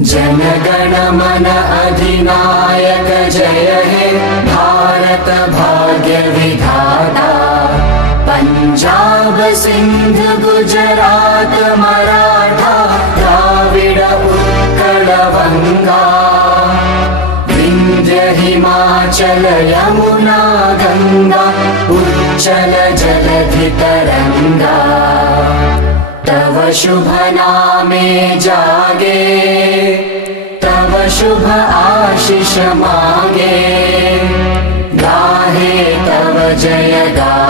जनगण मन अधिनायक जय हे भारत भाग्य विधाता। पंजाब सिंध गुजरात मराठा द्राविड उत्कल वंगा। विंध्य हिमाचल यमुना गंगा उच्चल जलधि तरंगा। तव शुभ नामे जागे तव शुभ आशीष मांगे। गाहे तव जय गा